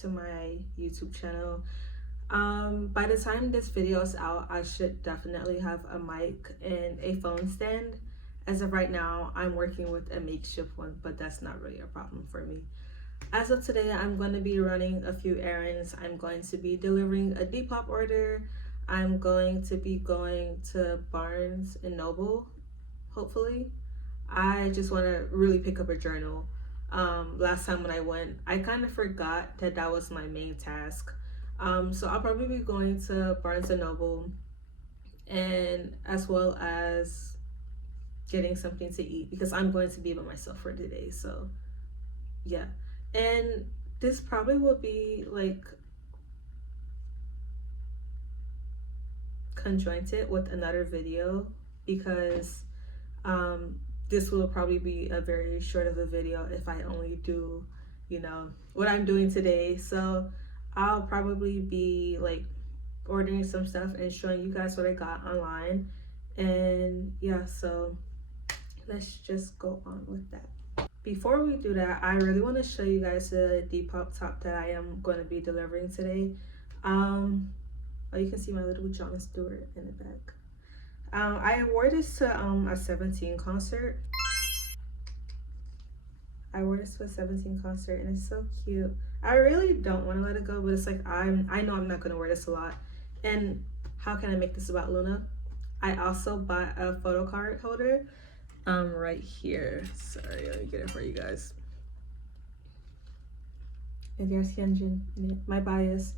to my YouTube channel. By the time this video is out, I should definitely have a mic and a phone stand. As of right now, I'm working with a makeshift one, but that's not really a problem for me. As of today, I'm going to be running a few errands. I'm going to be delivering a Depop order. I'm going to be going to Barnes and Noble, hopefully. I just want to really pick up a journal. Last time when I went, I kind of forgot that that was my main task. So I'll probably be going to Barnes and Noble, and as well as getting something to eat because I'm going to be by myself for today. So yeah, and this probably will be like conjointed with another video because this will probably be a very short of a video if I only do, you know, what I'm doing today. So I'll probably be like ordering some stuff and showing you guys what I got online. And yeah, so let's just go on with that. Before we do that, I really want to show you guys the Depop top that I am going to be delivering today. Oh, you can see my little Jon Stewart in the back. I wore this to a 17 concert. I wore this to a 17 concert and it's so cute. I really don't want to let it go, but it's like I know I'm not going to wear this a lot. And how can I make this about Luna? I also bought a photo card holder right here. Sorry, let me get it for you guys. And there's Hyunjin in it, my bias.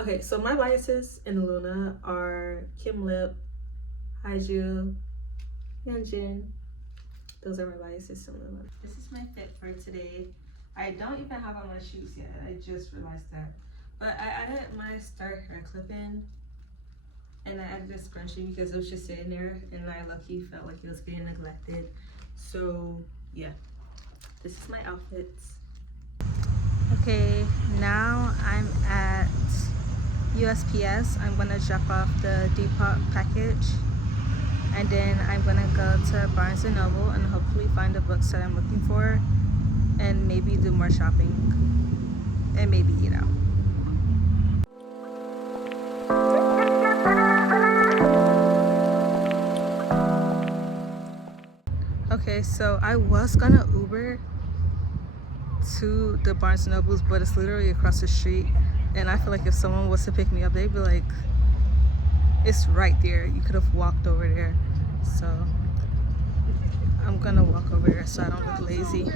Okay, so my biases in Luna are Kim Lip, Haiju, Hyunjin. Those are my biases in Luna. This is my fit for today. I don't even have on my shoes yet. I just realized that. But I added my star hair clip in. And I added a scrunchie because it was just sitting there and I lucky felt like it was getting neglected. So yeah, this is my outfits. Okay, now I'm at USPS. I'm gonna drop off the Depop package. And then I'm gonna go to Barnes and Noble and hopefully find the books that I'm looking for. And maybe do more shopping. And maybe eat out. Okay, so I was gonna Uber to the Barnes & Nobles, but it's literally across the street. And I feel like if someone was to pick me up, they'd be like, it's right there. You could have walked over there. So I'm gonna walk over there so I don't look lazy.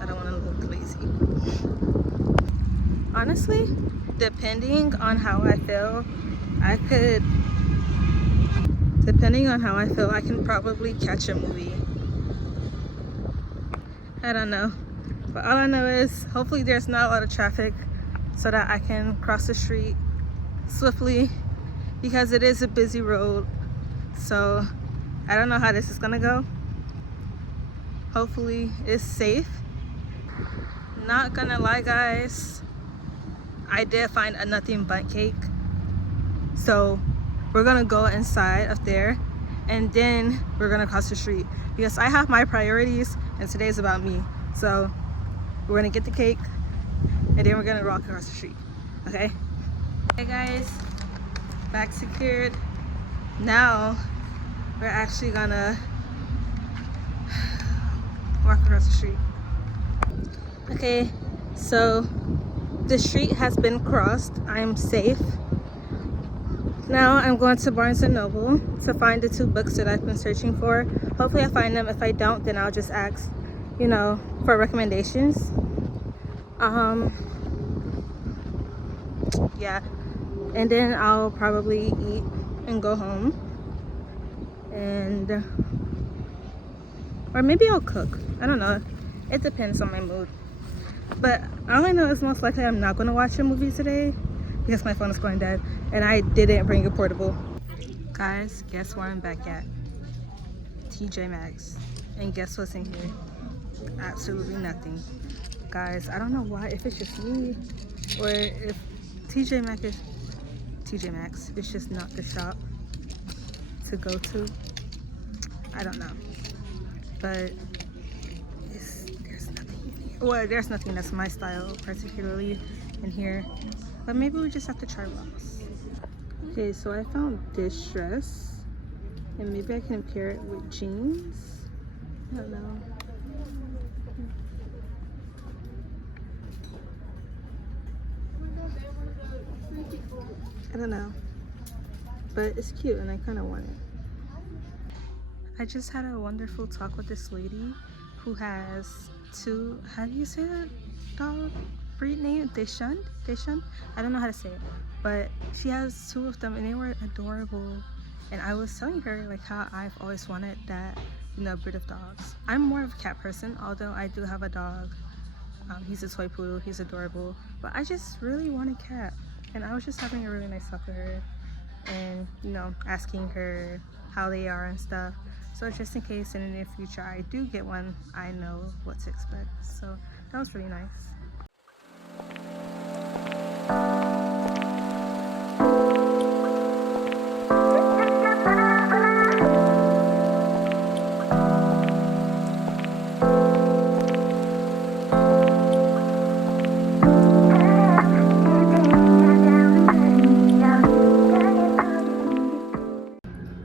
I don't wanna look lazy. Honestly, depending on how I feel, I can probably catch a movie. I don't know. But all I know is hopefully there's not a lot of traffic so that I can cross the street swiftly because it is a busy road. So I don't know how this is gonna go. Hopefully it's safe. Not gonna lie guys, I did find a nothing but cake. So we're gonna go inside of there and then we're gonna cross the street because I have my priorities and today's about me. So we're gonna get the cake and then we're gonna walk across the street. Okay? Hey guys, bag secured. Now we're actually gonna walk across the street. Okay, so the street has been crossed. I'm safe. Now I'm going to Barnes & Noble to find the 2 books that I've been searching for. Hopefully I find them. If I don't, then I'll just ask, you know, for recommendations. Yeah, and then I'll probably eat and go home. And or maybe I'll cook. I don't know. It depends on my mood. But all I know is most likely I'm not going to watch a movie today because my phone is going dead and I didn't bring a portable. Guys, guess where I'm back at? TJ Maxx. And guess what's in here? Absolutely nothing. Guys, I don't know why, if it's just me or if TJ Maxx is just not the shop to go to. I don't know. But there's nothing in here. Well, there's nothing that's my style particularly in here, but maybe we just have to try rocks. Okay, so I found this dress, and maybe I can pair it with jeans. I don't know. I don't know, but it's cute and I kind of want it. I just had a wonderful talk with this lady who has two, how do you say that dog breed name? Dachshund? I don't know how to say it, but she has two of them and they were adorable. And I was telling her like how I've always wanted that, you know, breed of dogs. I'm more of a cat person, although I do have a dog. He's a toy poodle, he's adorable, but I just really want a cat. And I was just having a really nice talk with her and, you know, asking her how they are and stuff. So just in case in the near future I do get one, I know what to expect. So that was really nice.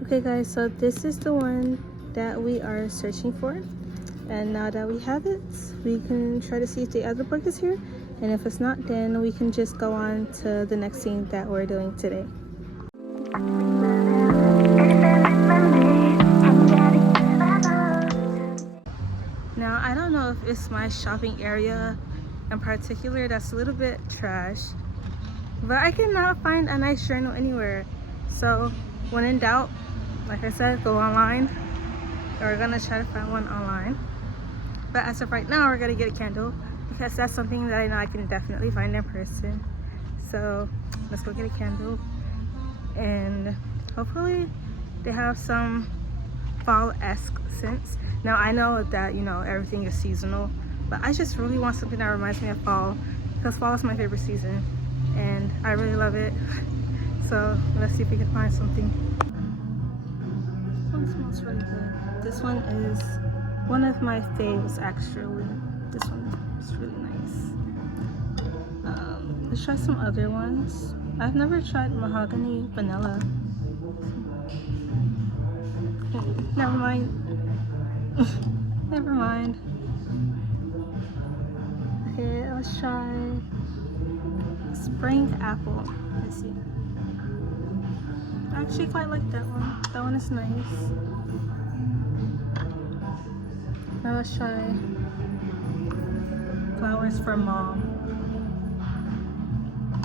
Okay guys, so this is the one that we are searching for, and now that we have it, we can try to see if the other book is here, and if it's not, then we can just go on to the next thing that we're doing today. Now I don't know if it's my shopping area in particular that's a little bit trash, but I cannot find a nice journal anywhere. So when in doubt, like I said, go online. We're gonna try to find one online, but as of right now we're gonna get a candle because that's something that I know I can definitely find in person. So let's go get a candle, and hopefully they have some fall-esque scents. Now I know that, you know, everything is seasonal, but I just really want something that reminds me of fall because fall is my favorite season and I really love it. So let's see if we can find something. This one smells really good. This one is one of my faves actually. This one is really nice. Let's try some other ones. I've never tried mahogany vanilla. Never mind. Never mind. Okay, let's try spring apple. Let's see. I actually quite like that one. That one is nice. Now let's try flowers for mom.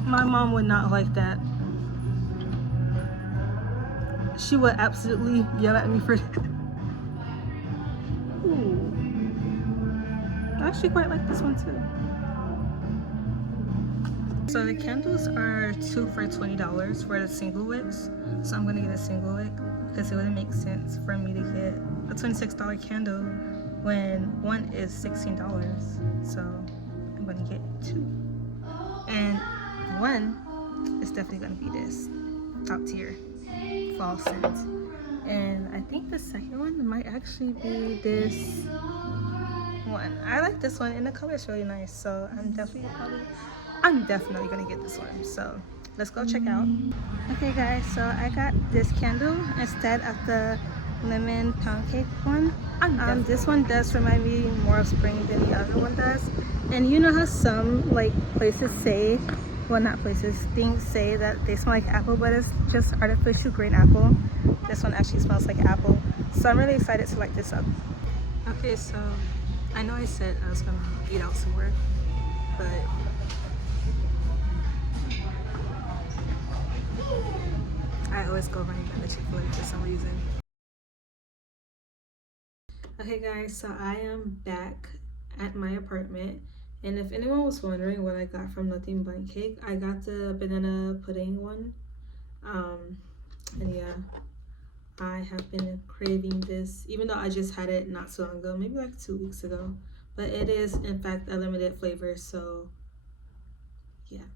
My mom would not like that. She would absolutely yell at me for that. Ooh. I actually quite like this one too. So the candles are 2 for $20 for the single wicks. So I'm gonna get a single wick because it wouldn't make sense for me to get a $26 candle when one is $16. So I'm gonna get 2. And one is definitely gonna be this top tier fall scent. And I think the second one might actually be this one. I like this one and the color is really nice. So I'm definitely gonna get this one. So let's go check out. Okay guys, so I got this candle instead of the lemon pound cake one. This one does remind me more of spring than the other one does. And you know how some like places say, well not places, things say that they smell like apple, but it's just artificial green apple. This one actually smells like apple. So I'm really excited to light this up. Okay, so I know I said I was gonna eat out somewhere, but I always go running at the Chick-fil-A for some reason. Okay guys, so I am back at my apartment, and if anyone was wondering what I got from Nothing But Cake, I got the banana pudding one. And yeah, I have been craving this, even though I just had it not so long ago, maybe like 2 weeks ago. But it is in fact a limited flavor, so yeah,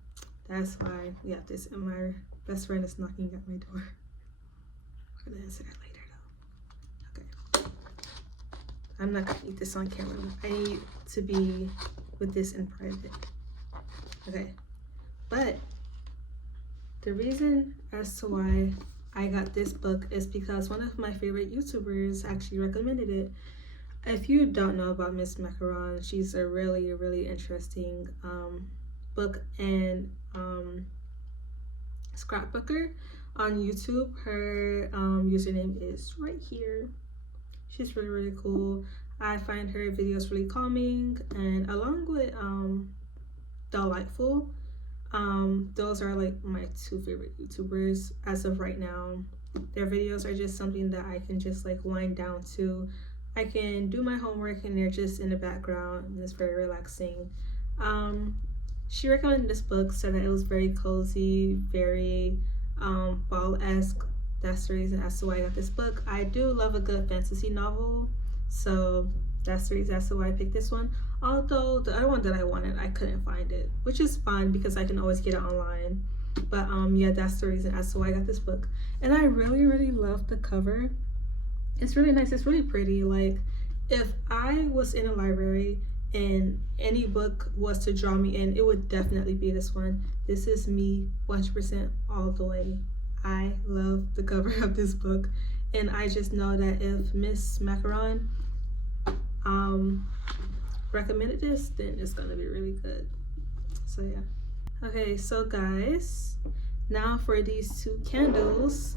that's why we have this. And my best friend is knocking at my door. We're gonna answer that later though. Okay. I'm not gonna eat this on camera. I need to be with this in private. Okay, but the reason as to why I got this book is because one of my favorite YouTubers actually recommended it. If you don't know about Miss Macaron, she's a really, really interesting book and scrapbooker on YouTube. Her username is right here. She's really, really cool. I find her videos really calming, and along with delightful, those are like my two favorite YouTubers as of right now. Their videos are just something that I can just like wind down to. I can do my homework and they're just in the background, and it's very relaxing. She recommended this book, said that it was very cozy, very fall-esque. That's the reason as to why I got this book. I do love a good fantasy novel, so that's the reason as to why I picked this one. Although the other one that I wanted, I couldn't find it, which is fine because I can always get it online. But yeah, that's the reason as to why I got this book. And I really, really love the cover. It's really nice. It's really pretty. Like, if I was in a library and any book was to draw me in, it would definitely be this one. This is me 100% all the way. I love the cover of this book, and I just know that if Miss Macaron recommended this, then it's gonna be really good. So yeah. Okay, so guys, now for these two candles.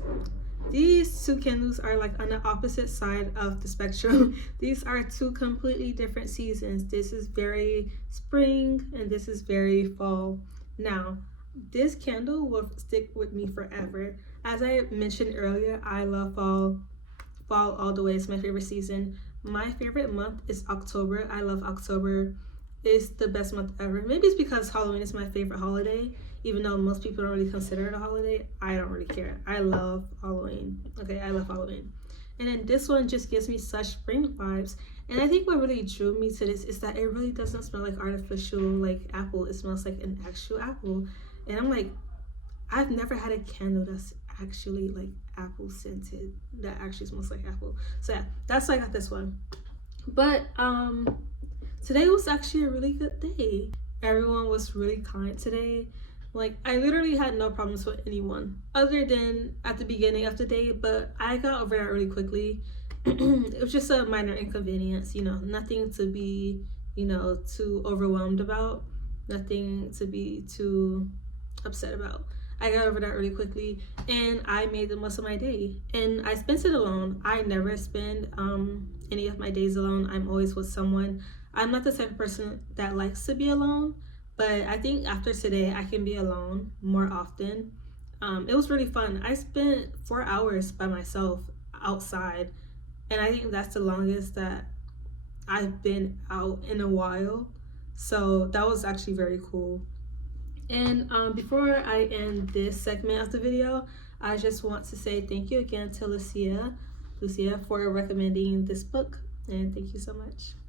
These two candles are like on the opposite side of the spectrum. These are two completely different seasons. This is very spring and this is very fall. Now, this candle will stick with me forever. As I mentioned earlier, I love fall. Fall all the way is my favorite season. My favorite month is October. I love October. It's the best month ever. Maybe it's because Halloween is my favorite holiday. Even though most people don't really consider it a holiday, I don't really care. I love Halloween. Okay, I love Halloween. And then this one just gives me such spring vibes. And I think what really drew me to this is that it really doesn't smell like artificial, like apple. It smells like an actual apple. And I'm like, I've never had a candle that's actually like apple scented, that actually smells like apple. So yeah, that's why I got this one. But today was actually a really good day. Everyone was really kind today. Like, I literally had no problems with anyone other than at the beginning of the day, but I got over that really quickly. It was just a minor inconvenience, you know, nothing to be, you know, too overwhelmed about, nothing to be too upset about. I got over that really quickly, and I made the most of my day, and I spent it alone. I never spend any of my days alone. I'm always with someone. I'm not the type of person that likes to be alone, but I think after today, I can be alone more often. It was really fun. I spent 4 hours by myself outside, and I think that's the longest that I've been out in a while. So that was actually very cool. And before I end this segment of the video, I just want to say thank you again to Lucia for recommending this book, and thank you so much.